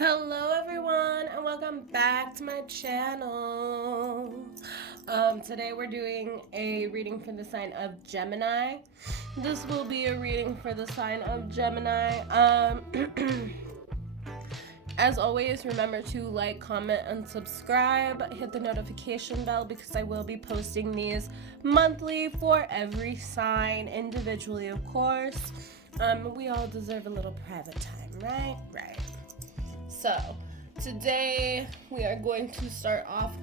Hello everyone and welcome back to my channel. Today we're doing a reading for the sign of Gemini. This will be a reading for the sign of Gemini. As always, remember to like, comment, and subscribe. Hit the notification bell because I will be posting these monthly for every sign, individually of course. We all deserve a little private time, right? Right. So, today we are going to start off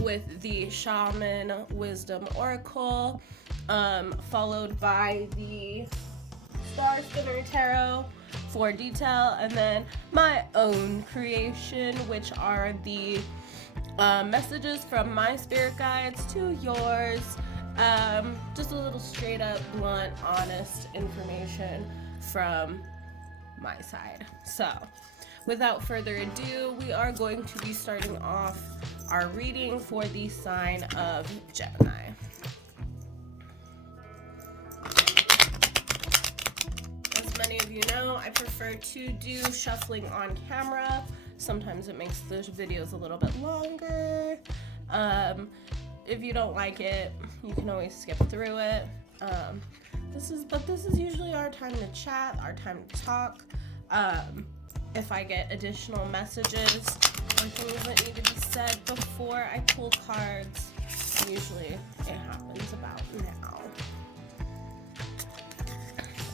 with the Shaman Wisdom Oracle, followed by the Star Spinner Tarot for detail, and then my own creation, which are the messages from my spirit guides to yours. Just a little straight up, blunt, honest information from my side. So, without further ado, we are going to be starting off our reading for the sign of Gemini. As many of you know, I prefer to do shuffling on camera. Sometimes it makes the videos a little bit longer. If you don't like it, you can always skip through it. This is usually our time to chat, our time to talk. If I get additional messages or things that need to be said before I pull cards, usually it happens about now.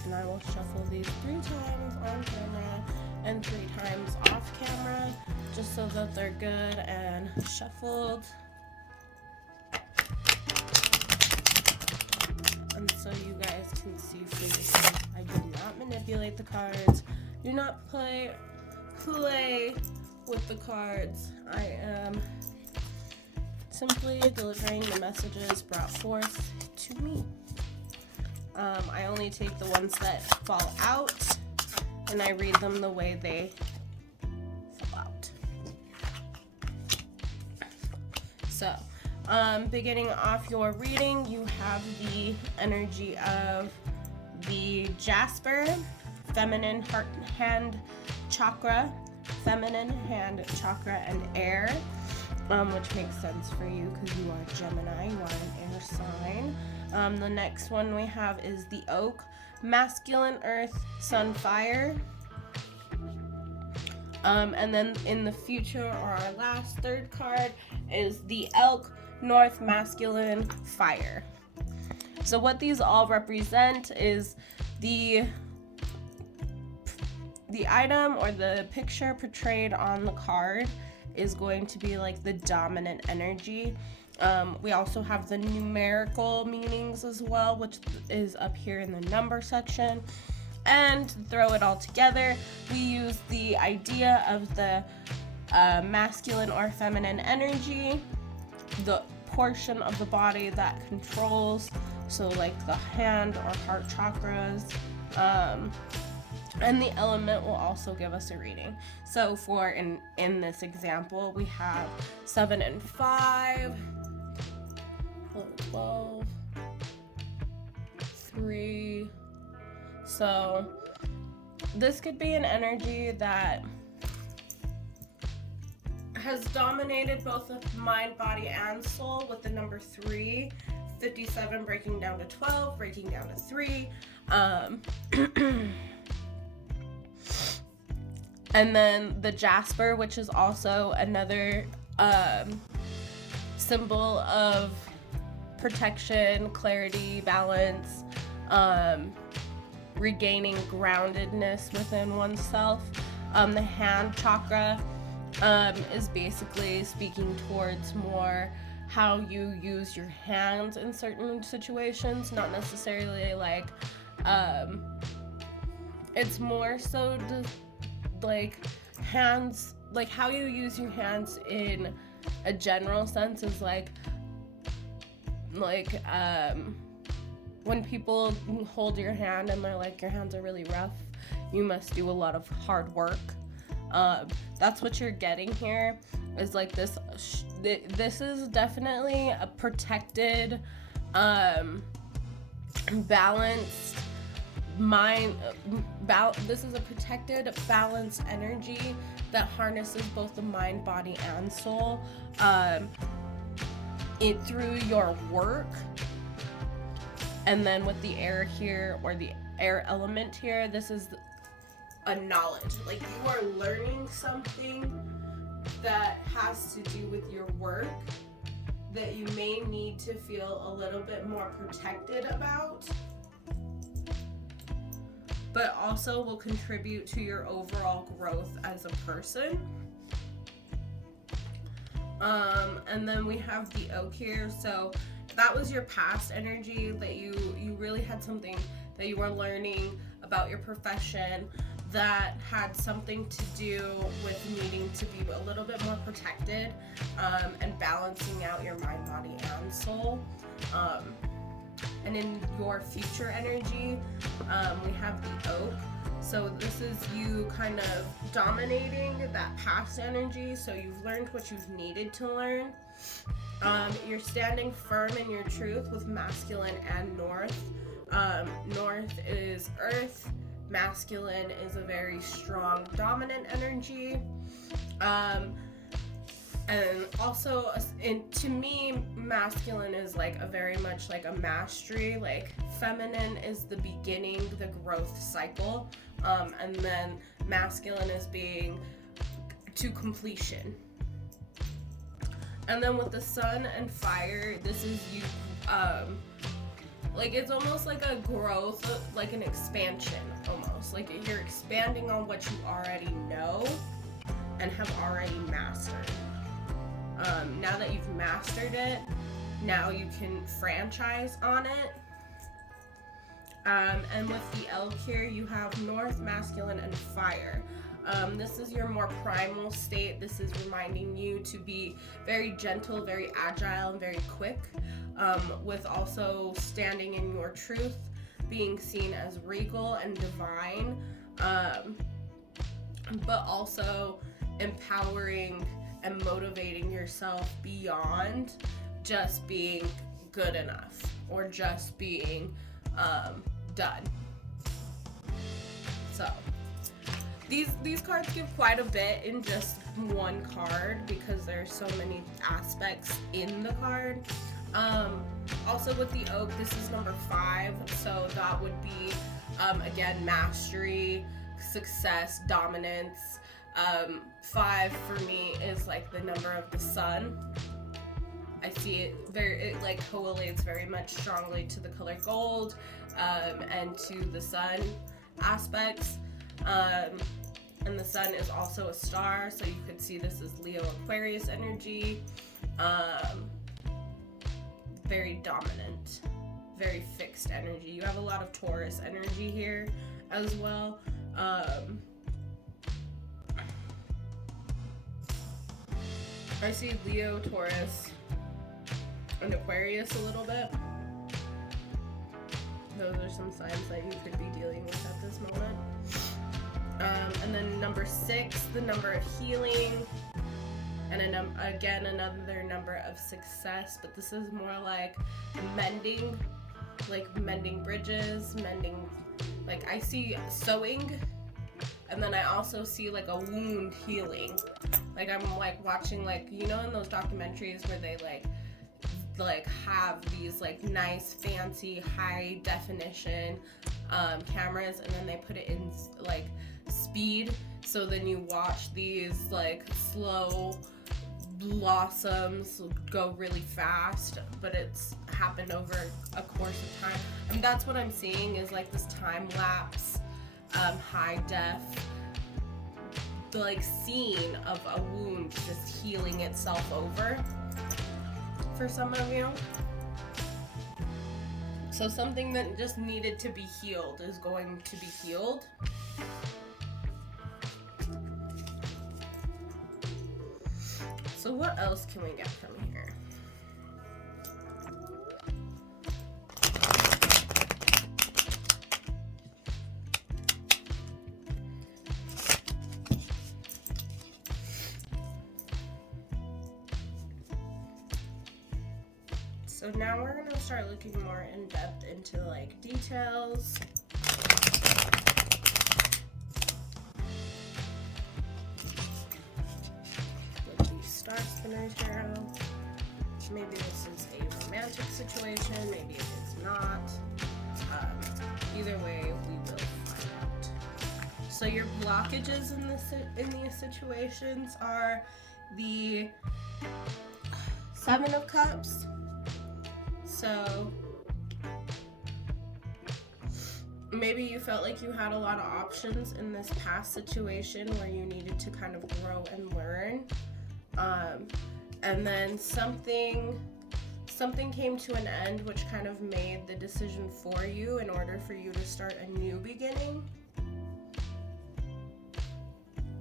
And I will shuffle these 3 times on camera and 3 times off camera, just so that they're good and shuffled. And so you guys can see for yourself, I did not manipulate the cards. Do not play with the cards. I am simply delivering the messages brought forth to me. I only take the ones that fall out, and I read them the way they fall out. So, beginning off your reading, you have the energy of the Jasper, feminine hand chakra, and air, which makes sense for you because you are Gemini, you are an air sign. The next one we have is the oak, masculine earth, sun, fire. And then in the future, or our last 3rd card, is the elk, north, masculine, fire. So what these all represent is the item or the picture portrayed on the card is going to be like the dominant energy. We also have the numerical meanings as well, which is up here in the number section. And to throw it all together, we use the idea of the masculine or feminine energy, the portion of the body that controls, so like the hand or heart chakras, and the element will also give us a reading. So for in this example, we have 7 and 5, 12, 3. So this could be an energy that has dominated both of mind, body, and soul, with the number 3, 57 breaking down to 12, breaking down to 3. And then the Jasper, which is also another symbol of protection, clarity, balance, regaining groundedness within oneself. The hand chakra is basically speaking towards more how you use your hands in certain situations, not necessarily like, it's more so like hands, like how you use your hands in a general sense is like when people hold your hand and they're like, your hands are really rough, you must do a lot of hard work. That's what you're getting here, is like this is definitely a protected, balanced mind. This is a protected, balanced energy that harnesses both the mind, body, and soul through your work. And then with the air here, or the air element here, this is a knowledge. Like, you are learning something that has to do with your work that you may need to feel a little bit more protected about, but also will contribute to your overall growth as a person. And then we have the oak here. So that was your past energy, that you really had something that you were learning about your profession that had something to do with needing to be a little bit more protected, and balancing out your mind, body, and soul. And in your future energy, we have the oak. So this is you kind of dominating that past energy. So you've learned what you've needed to learn. You're standing firm in your truth with masculine and north. North is earth. Masculine is a very strong, dominant energy. And also, to me, masculine is like a very much like a mastery. Like, feminine is the beginning, the growth cycle. And then masculine is being to completion. And then with the sun and fire, this is you, like, it's almost like a growth, like an expansion almost. Like, you're expanding on what you already know and have already mastered. Now that you've mastered it, now you can franchise on it. And with the elk here, you have north, masculine, and fire. This is your more primal state. This is reminding you to be very gentle, very agile, and very quick, with also standing in your truth, being seen as regal and divine, but also empowering and motivating yourself beyond just being good enough or just being done. So these cards give quite a bit in just one card because there's so many aspects in the card. Also with the oak, this is number 5, so that would be again, mastery, success, dominance. 5 for me is like the number of the sun. I see it like correlates very much strongly to the color gold, and to the sun aspects. And the sun is also a star, so you could see this as Leo Aquarius energy. Very dominant, very fixed energy. You have a lot of Taurus energy here as well. I see Leo, Taurus, and Aquarius a little bit. Those are some signs that you could be dealing with at this moment. And then number 6, the number of healing, and again another number of success, but this is more like mending bridges, like I see sewing, and then I also see like a wound healing. Like I'm like watching, like, you know, in those documentaries where they like have these like nice fancy high definition cameras, and then they put it in like speed, so then you watch these like slow blossoms go really fast, but it's happened over a course of time. And that's what I'm seeing is like this time lapse, high def, like scene of a wound just healing itself over for some of you. So something that just needed to be healed is going to be healed. So what else can we get from here? So now we're gonna start looking more in depth into like details. card spinner tarot. Maybe this is a romantic situation, maybe it is not. Either way, we will find out. So your blockages in these situations are the Seven of Cups. So maybe you felt like you had a lot of options in this past situation where you needed to kind of grow and learn. And then something came to an end which kind of made the decision for you in order for you to start a new beginning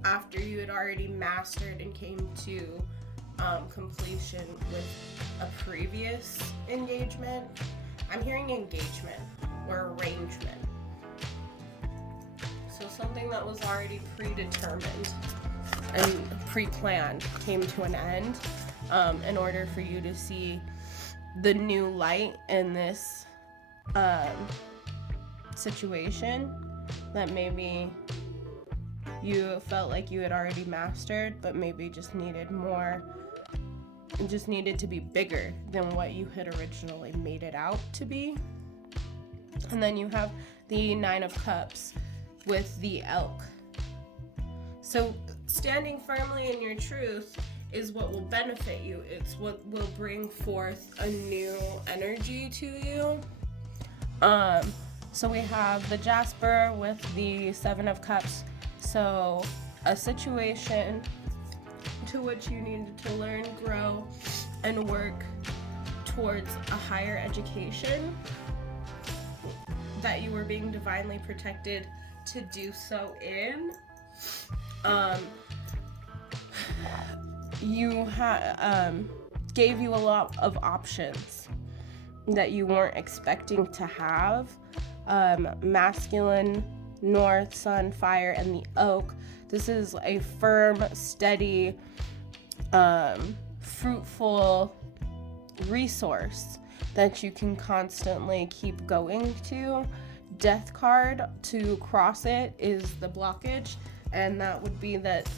after you had already mastered and came to completion with a previous engagement. I'm hearing engagement or arrangement. So something that was already predetermined and pre-planned came to an end in order for you to see the new light in this situation that maybe you felt like you had already mastered, but maybe just needed more, just needed to be bigger than what you had originally made it out to be. And then you have the Nine of Cups with the Elk. So standing firmly in your truth is what will benefit you. It's what will bring forth a new energy to you. So we have the Jasper with the Seven of Cups. So a situation to which you needed to learn, grow, and work towards a higher education that you were being divinely protected to do so in. Gave you a lot of options that you weren't expecting to have. Masculine, North, Sun, Fire, and the Oak. This is a firm, steady, fruitful resource that you can constantly keep going to. Death card, to cross it, is the blockage, and that would be that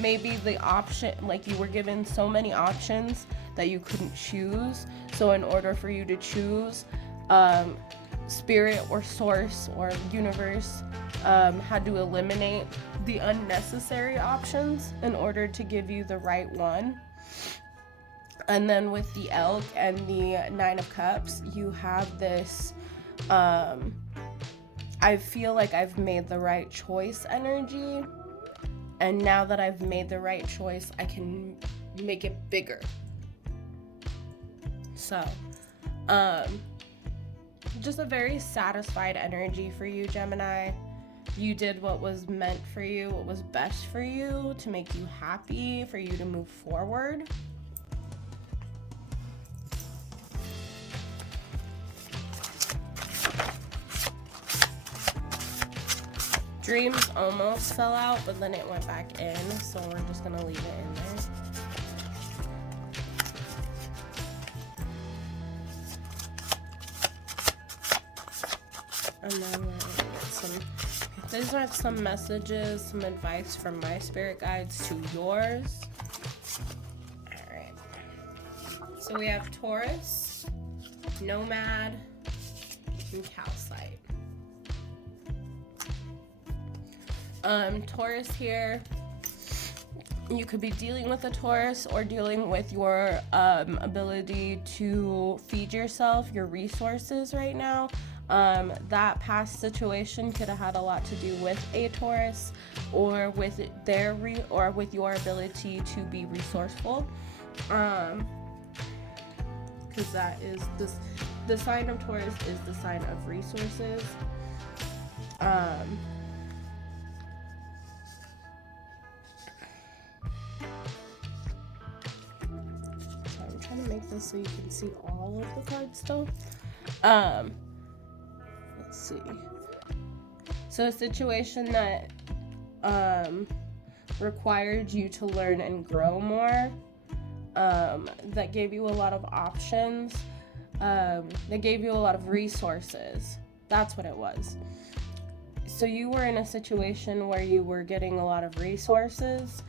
maybe the option, like you were given so many options that you couldn't choose. So in order for you to choose, spirit or source or universe had to eliminate the unnecessary options in order to give you the right one. And then with the Elk and the Nine of Cups, you have this I feel like I've made the right choice energy, and now that I've made the right choice, I can make it bigger. So just a very satisfied energy for you, Gemini. You did what was meant for you, what was best for you, to make you happy, for you to move forward. Dreams almost fell out, but then it went back in, so we're just gonna leave it in there. And then we're gonna get these are some messages, some advice from my spirit guides to yours. Alright. So we have Taurus, Nomad, and Calcite. Taurus here, you could be dealing with a Taurus or dealing with your ability to feed yourself, your resources right now. That past situation could have had a lot to do with a Taurus or with with your ability to be resourceful. Because that is the sign of Taurus is the sign of resources. Make this so you can see all of the cards still. Let's see. So a situation that required you to learn and grow more, that gave you a lot of options, that gave you a lot of resources. That's what it was. So you were in a situation where you were getting a lot of resources,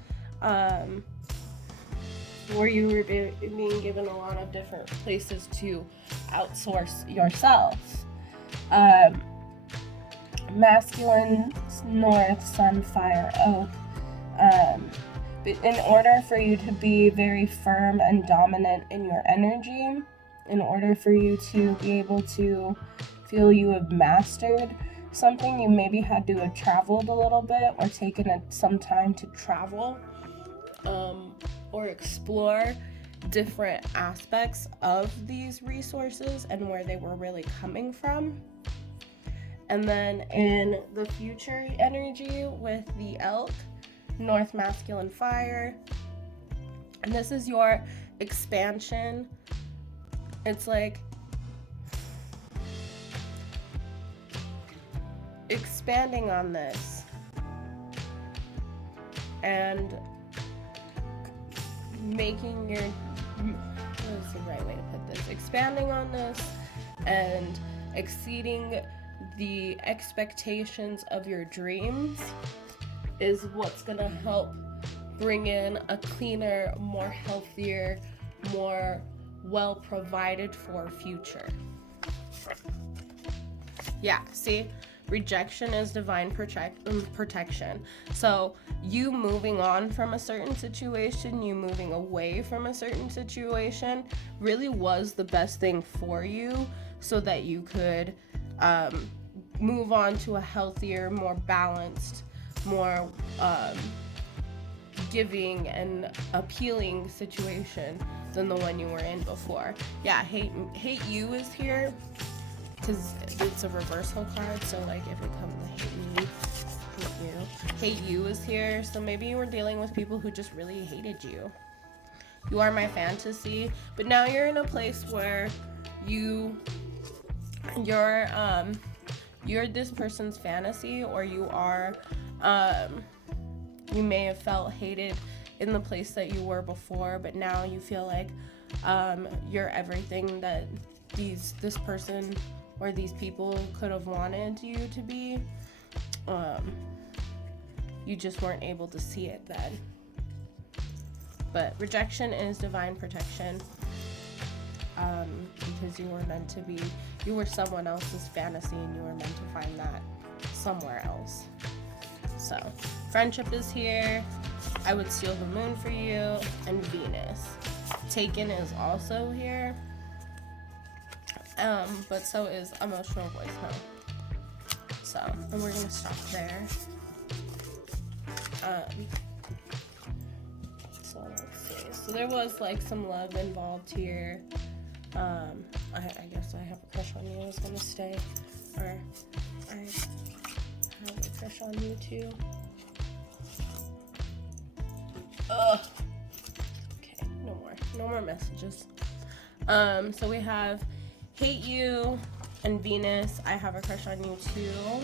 or you were being given a lot of different places to outsource yourself. Masculine, North, Sun, Fire, Oak. But in order for you to be very firm and dominant in your energy, in order for you to be able to feel you have mastered something, you maybe had to have traveled a little bit or taken some time to travel or explore different aspects of these resources and where they were really coming from. And then in the future energy with the Elk, North, Masculine, Fire, and this is your expansion. It's like expanding on this and making your, what is the right way to put this? Expanding on this and exceeding the expectations of your dreams is what's gonna help bring in a cleaner, more healthier, more well provided for future. Yeah, see? Rejection is divine protection. So you moving on from a certain situation, you moving away from a certain situation really was the best thing for you so that you could move on to a healthier, more balanced, more giving and appealing situation than the one you were in before. Yeah, hate you is here because it's a reversal card, so like if it comes to hate you is here, so maybe you were dealing with people who just really hated you. You are my fantasy, but now you're in a place where you're this person's fantasy, or you are you may have felt hated in the place that you were before, but now you feel like you're everything that this person or these people could have wanted you to be. You just weren't able to see it then. But rejection is divine protection, because you were someone else's fantasy and you were meant to find that somewhere else. So friendship is here. I would steal the moon for you, and Venus. Taken is also here. But so is emotional voicemail. So, and we're gonna stop there. So let's see. So there was like some love involved here. I guess I have a crush on you is gonna stay, or I have a crush on you too. Ugh. Okay, no more messages. So we have hate you and Venus. I have a crush on you too.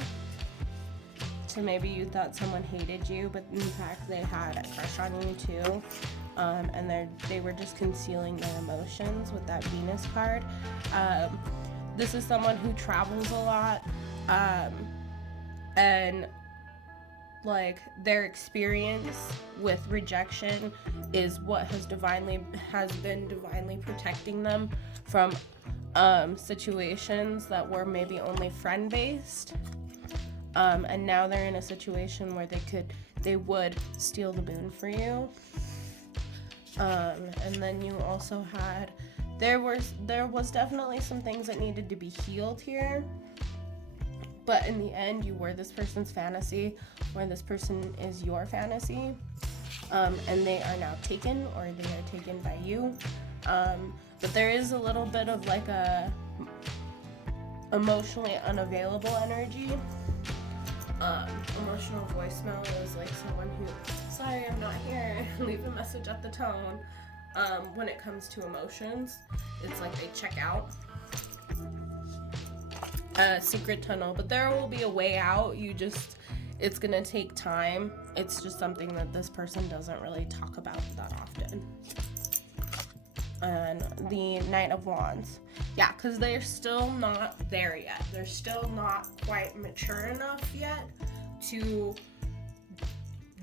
So maybe you thought someone hated you, but in fact they had a crush on you too. And they were just concealing their emotions with that Venus card. This is someone who travels a lot, and like their experience with rejection is what has been divinely protecting them from situations that were maybe only friend based, and now they're in a situation where they would steal the moon for you. And then you also had there was definitely some things that needed to be healed here, but in the end you were this person's fantasy, or this person is your fantasy, and they are now taken, or they are taken by you. But there is a little bit of like a emotionally unavailable energy. Emotional voicemail is like someone who, sorry I'm not here, leave a message at the tone. When it comes to emotions, it's like they check out. Secret tunnel, but there will be a way out. It's gonna take time. It's just something that this person doesn't really talk about that often. And the Knight of Wands. Yeah, because they're still not there yet. They're still not quite mature enough yet to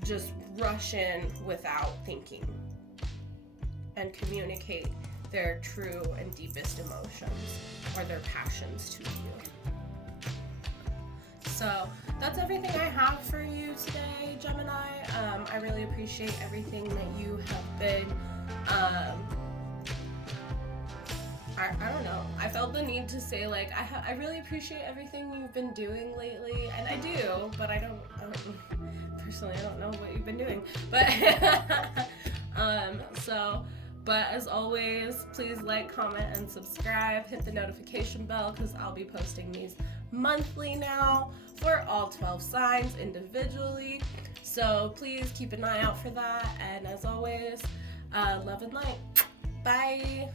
just rush in without thinking. and communicate their true and deepest emotions or their passions to you. So that's everything I have for you today, Gemini. I really appreciate everything that you have been, I don't know, I felt the need to say, like, I really appreciate everything you've been doing lately, and I do, but I don't personally, I don't know what you've been doing, but, but as always, please like, comment, and subscribe, hit the notification bell, because I'll be posting these monthly now for all 12 signs individually, so please keep an eye out for that, and as always, love and light. Bye!